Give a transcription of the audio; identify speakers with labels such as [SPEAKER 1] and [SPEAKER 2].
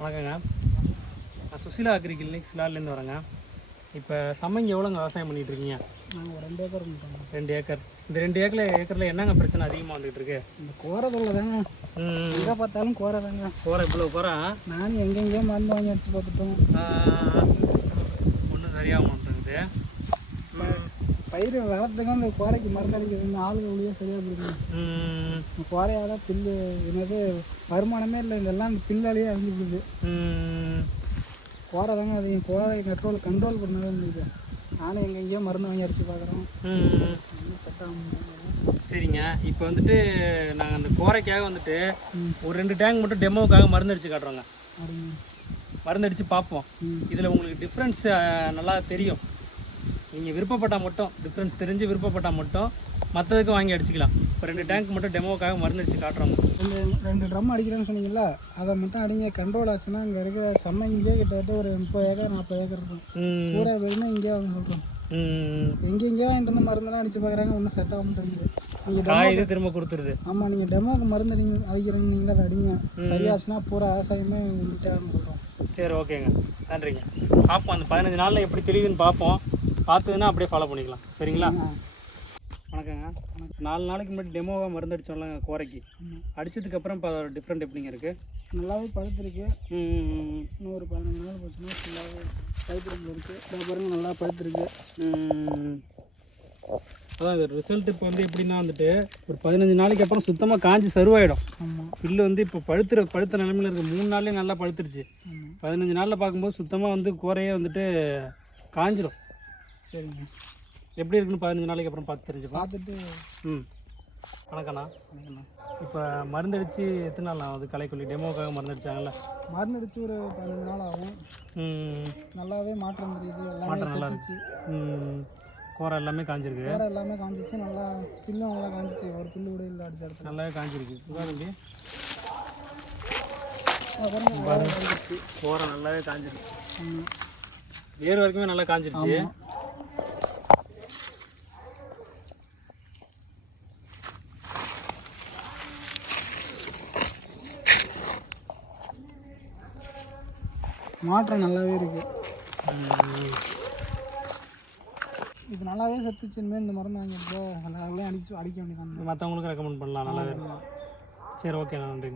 [SPEAKER 1] வணக்கங்க. நான் Susheela agri clinic சிலார்லேருந்து வரேங்க. இப்போ சம்மங்கி எவ்வளோங்க விவசாயம் பண்ணிட்டு இருக்கீங்க
[SPEAKER 2] நாங்கள் ஒரு ரெண்டு ஏக்கர் பண்ணிட்டோம்
[SPEAKER 1] ரெண்டு ஏக்கர். இந்த ரெண்டு ஏக்கர் ஏக்கரில் என்னங்க பிரச்சனை அதிகமாக வந்துட்டு இருக்கு
[SPEAKER 2] இந்த கோரை தொல்லை தாங்க.
[SPEAKER 1] ம்
[SPEAKER 2] எங்கே பார்த்தாலும் கோரை தாங்க.
[SPEAKER 1] போகிற இவ்வளோ போகிறா
[SPEAKER 2] நானும் எங்கெங்கேயோ மருந்து வாங்கி அடிச்சு பார்த்துட்டோம்.
[SPEAKER 1] ஒன்றும் சரியாக மாட்டேங்குது.
[SPEAKER 2] பயிர் வளர்த்துக்கு அந்த கோரைக்கு மருந்து அடிக்கிறது இந்த ஆளுங்க ஒளியே சரியாக போயிடுங்க. தான் பில்லு என்னது வருமானமே இல்லை. இதெல்லாம் இந்த பில்லாலேயே அழிஞ்சு போகுது கோரை தாங்க அதையும் கோரை கண்ட்ரோல் கண்ட்ரோல் பண்ணவே முடியுது நானும் எங்கெங்கேயோ மருந்து வாங்கி அடிச்சு பார்க்குறோம். செட்
[SPEAKER 1] சரிங்க. இப்போ வந்துட்டு நாங்கள் அந்த கோரைக்காக வந்துட்டு. ஒரு ரெண்டு டேங்க் மட்டும் டெமோவுக்காக மருந்து அடிச்சு காட்டுறோங்க. மருந்து அடித்து பார்ப்போம். இதில் உங்களுக்கு டிஃப்ரென்ஸ் நல்லா தெரியும். நீங்கள் விருப்பப்பட்டால் மட்டும் டிஃப்ரென்ஸ் தெரிஞ்சு விருப்பப்பட்டால் மட்டும் மற்றதுக்கு வாங்கி அடிச்சுக்கலாம். இப்போ ரெண்டு டேங்க் மட்டும் டெமோவுக்காக மருந்து அடித்து காட்டுறோங்க.
[SPEAKER 2] ரெண்டு ரெண்டு ட்ரம் அடிக்கிறேன்னு சொன்னீங்களா அதை மட்டும் அடிங்க கண்ட்ரோல் ஆச்சுன்னா இங்கே இருக்கிற செம்மங்கிலே கிட்டத்தட்ட ஒரு முப்பது ஏக்கர் நாற்பது ஏக்கர் இருக்கும். பூரா பேருமே இங்கே அவங்க சொல்கிறோம். எங்கெங்கேயோ வாங்கிட்டு வந்து மருந்தெல்லாம் அடிச்சு பார்க்குறாங்க ஒன்றும் செட் ஆக மாட்டேங்குது நீங்கள்
[SPEAKER 1] இது திரும்ப கொடுத்துருது?
[SPEAKER 2] ஆமாம் நீங்கள் டெமோக்கு மருந்து அடிங்க அடிக்கிறீங்க நீங்களே அதை அடிங்க. சரியாச்சுன்னா பூரா விவசாயமே உங்கள்கிட்ட சொல்கிறோம்
[SPEAKER 1] சரி ஓகேங்க. நன்றிங்க. பார்ப்போம் அந்த பதினஞ்சு நாளில் எப்படி தெரியுதுன்னு பார்ப்போம். பார்த்ததுன்னா அப்படியே ஃபாலோ பண்ணிக்கலாம். சரிங்களா? வணக்கங்க. நாலு நாளைக்கு முன்னாடி டெமோவாக மருந்து அடிச்சோம்ல கோரைக்கு. அடிச்சதுக்கப்புறம் இப்போ டிஃப்ரெண்ட் எப்படிங்க இருக்குது
[SPEAKER 2] நல்லாவே பழுத்திருக்கு. இன்னும் ஒரு பதினஞ்சு நாள் போச்சுன்னா ஃபுல்லாகவே பழுத்திருக்கு இருக்குது இதை நல்லா பழுத்திருக்கு.
[SPEAKER 1] அதான் இது ரிசல்ட் இப்போ வந்து எப்படின்னா வந்துட்டு ஒரு பதினஞ்சு நாளைக்கு அப்புறம் சுத்தமாக காஞ்சி சருவாயிடும். புல்லு வந்து இப்போ பழுத்துற பழுத்த நிலமையில இருக்கு. மூணு நாள்லேயே நல்லா பழுத்துருச்சு. பதினஞ்சு நாளில் பார்க்கும்போது சுத்தமாக வந்து கூரையே வந்துட்டு காஞ்சிடும்
[SPEAKER 2] சரிங்க.
[SPEAKER 1] எப்படி இருக்குன்னு பதினஞ்சு நாளைக்கு அப்புறம் பார்த்து தெரிஞ்சுப்பா
[SPEAKER 2] பார்த்துட்டு
[SPEAKER 1] ம். வணக்கண்ணா இப்போ மருந்தடிச்சு எத்தனை நாள் ஆகுது களைக்கொல்லி டெமோக்காக மருந்தடிச்சாங்கல்ல?
[SPEAKER 2] மருந்து அடிச்சு ஒரு பதினஞ்சு நாள் ஆகும். நல்லாவே மாற்றம் தெரியுது.
[SPEAKER 1] மாற்றம் நல்லா
[SPEAKER 2] செத்துச்சு.
[SPEAKER 1] ம். கோரை எல்லாமே காஞ்சிருக்கு.
[SPEAKER 2] வேற எல்லாமே காஞ்சிச்சு. நல்லா பில்லும் நல்லா காஞ்சிச்சு. ஒரு பில்லு கூட இல்லை அடிச்ச இடத்துல.
[SPEAKER 1] நல்லாவே காஞ்சிருக்கு. இதுதான் தம்பி.
[SPEAKER 2] அப்புறம் நல்லா காஞ்சிச்சு
[SPEAKER 1] கோரை நல்லாவே காஞ்சிருக்கு. வேர் வரைக்குமே நல்லா காஞ்சிருச்சு.
[SPEAKER 2] மாற்றம் நல்லாவே இருக்கு.
[SPEAKER 1] ம்.
[SPEAKER 2] இது நல்லாவே செத்துச்சு இனிமேல் இந்த மருந்து வாங்கிட்டு எல்லாருமே அடிச்சு அடிக்க வேண்டியதான்
[SPEAKER 1] மற்றவங்களுக்கும் ரெக்கமெண்ட் பண்ணலாம் நல்லாவே இருக்கும் சரி ஓகே நன்றி